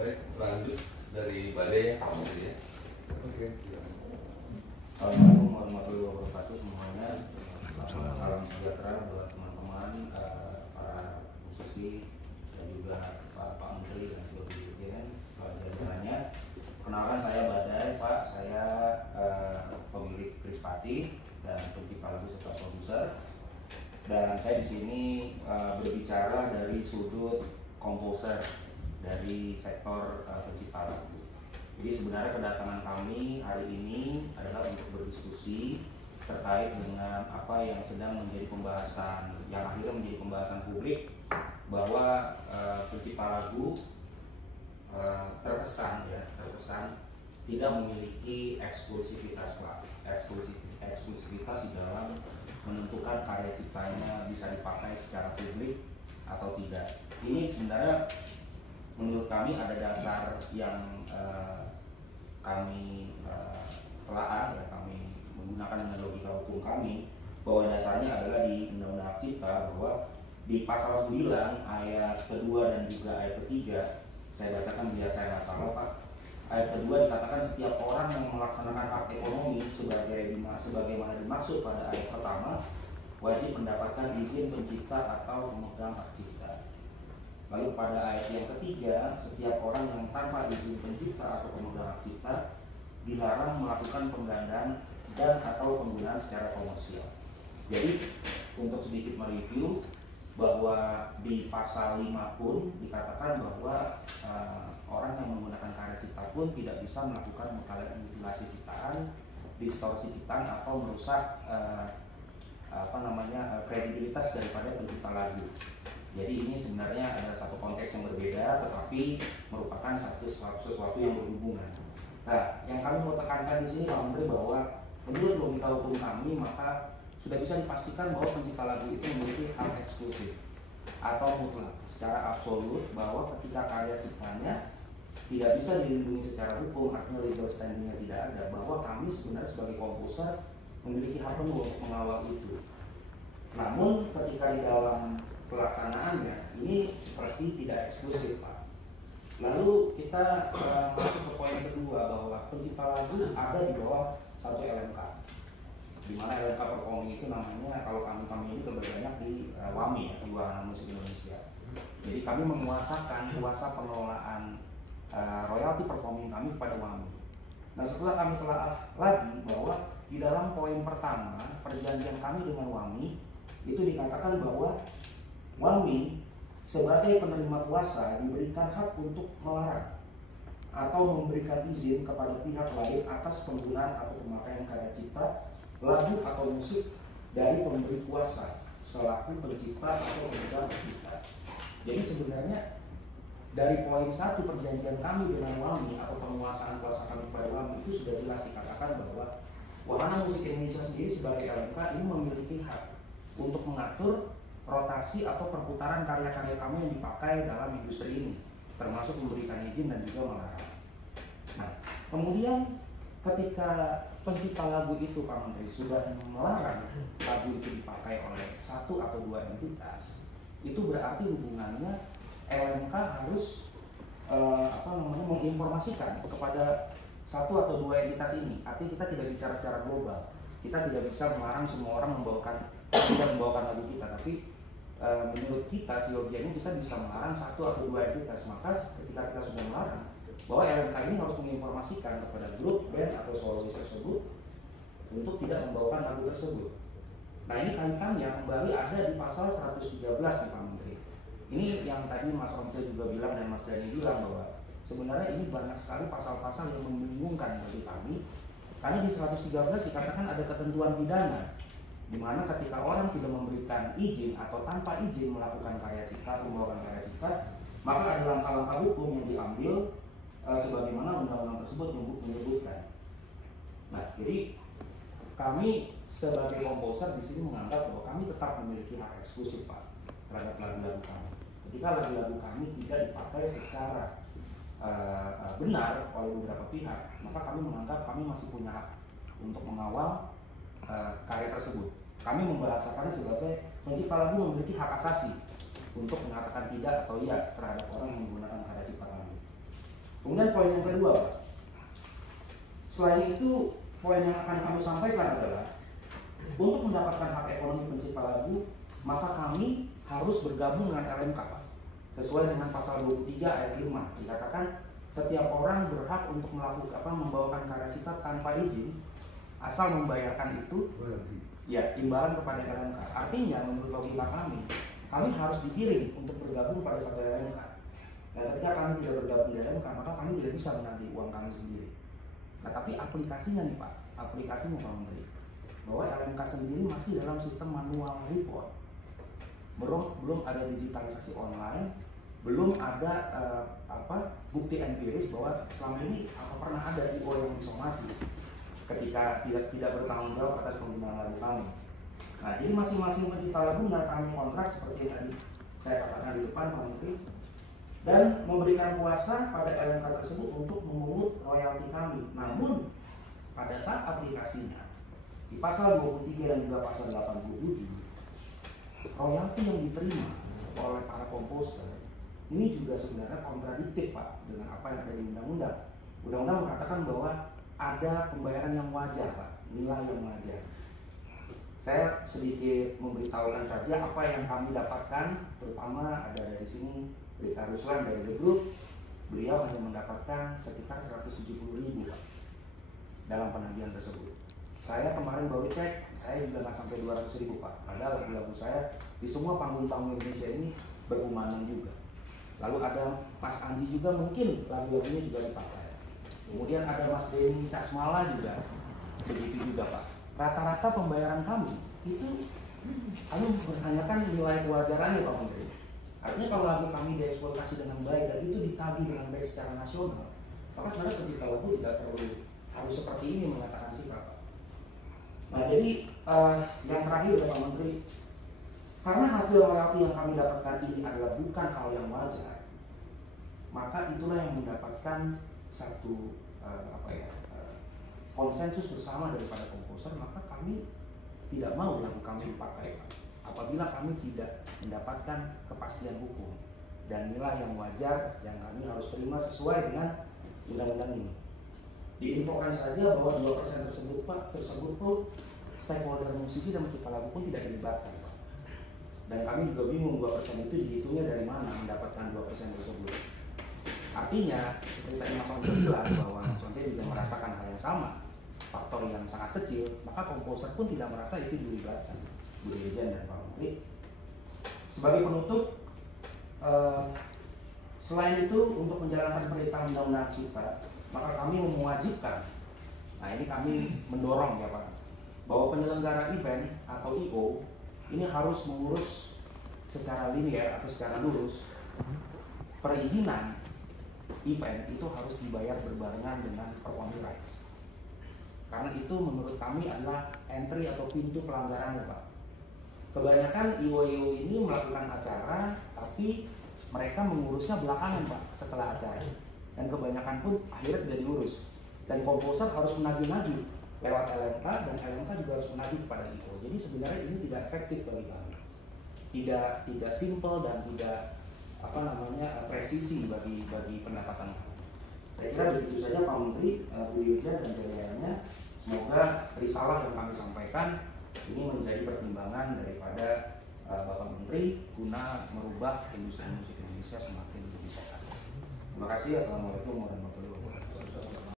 Baik, lanjut dari Badai ya, Pak Menteri ya. Oke. Assalamualaikum warahmatullahi wabarakatuh semuanya. Salam sejahtera buat teman-teman, para musisi dan juga Pak Menteri dan juga Dirjen jajarannya. Kenalkan saya Badai, Pak. Saya pemilik Krispati dan pencipta lagu serta produser. Dan saya di sini berbicara dari sudut komposer dari sektor pencipta lagu. Jadi sebenarnya kedatangan kami hari ini adalah untuk berdiskusi terkait dengan apa yang sedang menjadi pembahasan, yang akhirnya menjadi pembahasan publik, bahwa pencipta lagu terkesan tidak memiliki eksklusivitas, Pak. Eksklusivitas di dalam menentukan karya ciptanya bisa dipakai secara publik atau tidak. Ini sebenarnya menurut kami ada dasar yang kami telaah, ya, kami menggunakan dengan logika hukum kami, bahwa dasarnya adalah di Undang-Undang Hak Cipta, bahwa di pasal 9 ayat kedua dan juga ayat ketiga, saya bacakan biar saya nggak salah, Pak. Ayat kedua dikatakan setiap orang yang melaksanakan hak ekonomi sebagaimana dimaksud pada ayat pertama wajib mendapatkan izin pencipta atau pemegang hak cipta. Lalu pada ayat yang ketiga, setiap orang yang tanpa izin pencipta atau pemegang hak cipta dilarang melakukan penggandaan dan atau penggunaan secara komersial. Jadi untuk sedikit mereview, bahwa di pasal 5 pun dikatakan bahwa orang yang menggunakan karya cipta pun tidak bisa melakukan mutilasi ciptaan, distorsi ciptaan atau merusak kredibilitas daripada pencipta lagu. Jadi ini sebenarnya ada satu konteks yang berbeda, tetapi merupakan sesuatu yang berhubungan. Nah, yang kami mau tekankan di sini, Pak Menteri, bahwa menurut logika hukum kami, maka sudah bisa dipastikan bahwa pencipta lagu itu memiliki hak eksklusif atau mutlak secara absolut, bahwa ketika karya ciptanya tidak bisa dilindungi secara hukum, artinya legal standingnya tidak ada, bahwa kami sebenarnya sebagai komposer memiliki hak penuh untuk mengawal itu. Namun ketika di dalam pelaksanaannya ini seperti tidak eksklusif, Pak. Lalu kita masuk ke poin kedua, bahwa pencipta lagu ada di bawah satu LMK, di mana LMK performing itu namanya, kalau kami ini lebih banyak di WAMI, ya, di Wahana Musik Indonesia. Jadi kami menguasakan kuasa pengelolaan royalti performing kami kepada WAMI. Nah, setelah kami telah lagi bahwa di dalam poin pertama perjanjian kami dengan WAMI itu dikatakan bahwa WAMI sebagai penerima kuasa diberikan hak untuk melarang atau memberikan izin kepada pihak lain atas penggunaan atau pemakaian karya cipta, lagu atau musik dari pemberi kuasa selaku pencipta atau pemegang cipta. Jadi sebenarnya dari poin 1 perjanjian kami dengan WAMI atau penguasaan kuasa kami kepada WAMI itu sudah jelas dikatakan bahwa Wahana Musik Indonesia sendiri sebagai LMK ini memiliki hak untuk mengatur rotasi atau perputaran karya-karya kami yang dipakai dalam industri ini, termasuk memberikan izin dan juga melarang. Nah, kemudian ketika pencipta lagu itu, Pak Menteri, sudah melarang lagu itu dipakai oleh satu atau dua entitas, itu berarti hubungannya LMK harus menginformasikan kepada satu atau dua entitas ini. Artinya kita tidak bicara secara global. Kita tidak bisa melarang semua orang tidak membawakan lagu kita, tapi menurut kita siogianya kita bisa melarang satu atau dua entitas. Maka ketika kita sudah melarang, bahwa LMK ini harus menginformasikan kepada grup, band atau solois tersebut untuk tidak membawakan lagu tersebut. Nah, ini kaitannya kembali ada di pasal 113 nih, Pak Menteri. Ini yang tadi Mas Romce juga bilang dan Mas Dhani bilang, bahwa sebenarnya ini banyak sekali pasal-pasal yang membingungkan bagi kami, karena di 113 dikatakan ada ketentuan pidana, di mana ketika orang tidak memberikan izin atau tanpa izin melakukan karya cipta, membawakan karya cipta, maka ada langkah-langkah hukum yang diambil sebagaimana undang-undang tersebut menyebutkan. Nah, jadi kami sebagai komposer di sini menganggap bahwa kami tetap memiliki hak eksklusif, Pak, terhadap lagu-lagu kami. Ketika lagu-lagu kami tidak dipakai secara benar oleh beberapa pihak, maka kami menganggap kami masih punya hak untuk mengawal karya tersebut. Kami membahasakannya sebagai pencipta lagu memiliki hak asasi untuk mengatakan tidak atau iya terhadap orang yang menggunakan karya cipta kami. Kemudian poin yang kedua, Pak. Selain itu, poin yang akan kami sampaikan adalah untuk mendapatkan hak ekonomi pencipta lagu, maka kami harus bergabung dengan LMK, Pak. Sesuai dengan pasal 23 ayat 5 dikatakan setiap orang berhak untuk membawakan karya cipta tanpa izin asal membayarkan itu ya imbalan kepada LMK. Artinya menurut logika kami harus dikirim untuk bergabung pada satu LMK. Dan ketika kami tidak bergabung di LMK, maka kami tidak bisa menagih uang kami sendiri. Nah, tapi aplikasinya nih Pak, aplikasinya Pak Menteri, bahwa LMK sendiri masih dalam sistem manual report. Belum ada digitalisasi online, belum ada bukti empiris bahwa selama ini pernah ada IO yang disomasi ketika tidak bertanggung jawab atas penggunaan lagu kami. Nah, jadi masing-masing pencipta lagu menandatangani kontrak seperti yang tadi saya katakan di depan Pak Menteri, dan memberikan kuasa pada LMK tersebut untuk memungut royalti kami. Namun pada saat aplikasinya di pasal 23 dan juga pasal 87, royalti yang diterima oleh para komposer ini juga sebenarnya kontradiktif Pak dengan apa yang ada di undang-undang. Undang-undang mengatakan bahwa ada pembayaran yang wajar Pak, nilai yang wajar. Saya sedikit memberitahukan saja apa yang kami dapatkan, terutama ada dari sini Rika Ruslan dari The Group. Beliau hanya mendapatkan sekitar 170.000 Pak dalam penagihan tersebut. Saya kemarin baru cek, saya juga nggak sampai 200.000 Pak. Padahal lagu-lagu saya di semua panggung-panggung Indonesia ini berkumandang juga. Lalu ada Mas Andi juga, mungkin lagu-lagunya juga dipakai. Kemudian ada Mas Denny Casmala juga, begitu juga Pak. Rata-rata pembayaran kami itu kami bertanyakan nilai kewajarannya Pak Menteri. Artinya kalau lagu kami dieksploitasi dengan baik dan itu ditagih dengan baik secara nasional, maka sebenarnya pencipta lagu tidak perlu harus seperti ini mengatakan sikap. Nah, jadi yang terakhir ya Pak Menteri, karena hasil royalti yang kami dapatkan ini adalah bukan hal yang wajar, maka itulah yang mendapatkan satu konsensus bersama daripada komposer, maka kami tidak mau lagu kami dipakai Pak, apabila kami tidak mendapatkan kepastian hukum dan nilai yang wajar yang kami harus terima sesuai dengan undang-undang ini. Diinfokan saja bahwa 2% tersebut Pak, tuh stakeholder musisi dan pencipta lagu pun tidak dilibatkan Pak. Dan kami juga bingung 2% itu dihitungnya dari mana mendapatkan 2% tersebut. Artinya, seperti tadi Mas Sonte bilang bahwa Mas Sonte juga merasakan hal yang sama, faktor yang sangat kecil, maka komposer pun tidak merasa itu dilibatkan. Bu Dirjen dan Pak Menteri. Sebagai penutup, selain itu untuk menjalankan perintah undang-undang cipta, maka kami mewajibkan, nah ini kami mendorong ya Pak, bahwa penyelenggara event atau IO ini harus mengurus secara linear atau secara lurus perizinan event itu harus dibayar berbarengan dengan performing rights. Karena itu menurut kami adalah entry atau pintu pelanggaran ya Pak. Kebanyakan IO-IO ini melakukan acara, tapi mereka mengurusnya belakangan Pak setelah acara. Dan kebanyakan pun akhirnya tidak diurus. Dan komposer harus menagih-nagih lewat LMK, dan LMK juga harus menagih kepada IO. Jadi sebenarnya ini tidak efektif bagi kami. Tidak simple dan tidak presisi bagi pendapatan kami. Saya kira begitu saja Pak Menteri, Bu Dirjen dan jajarannya. Semoga risalah yang kami sampaikan ini menjadi pertimbangan daripada Bapak Menteri guna merubah industri musik Indonesia semakin lebih sehat. Terima kasih. Assalamualaikum warahmatullahi wabarakatuh.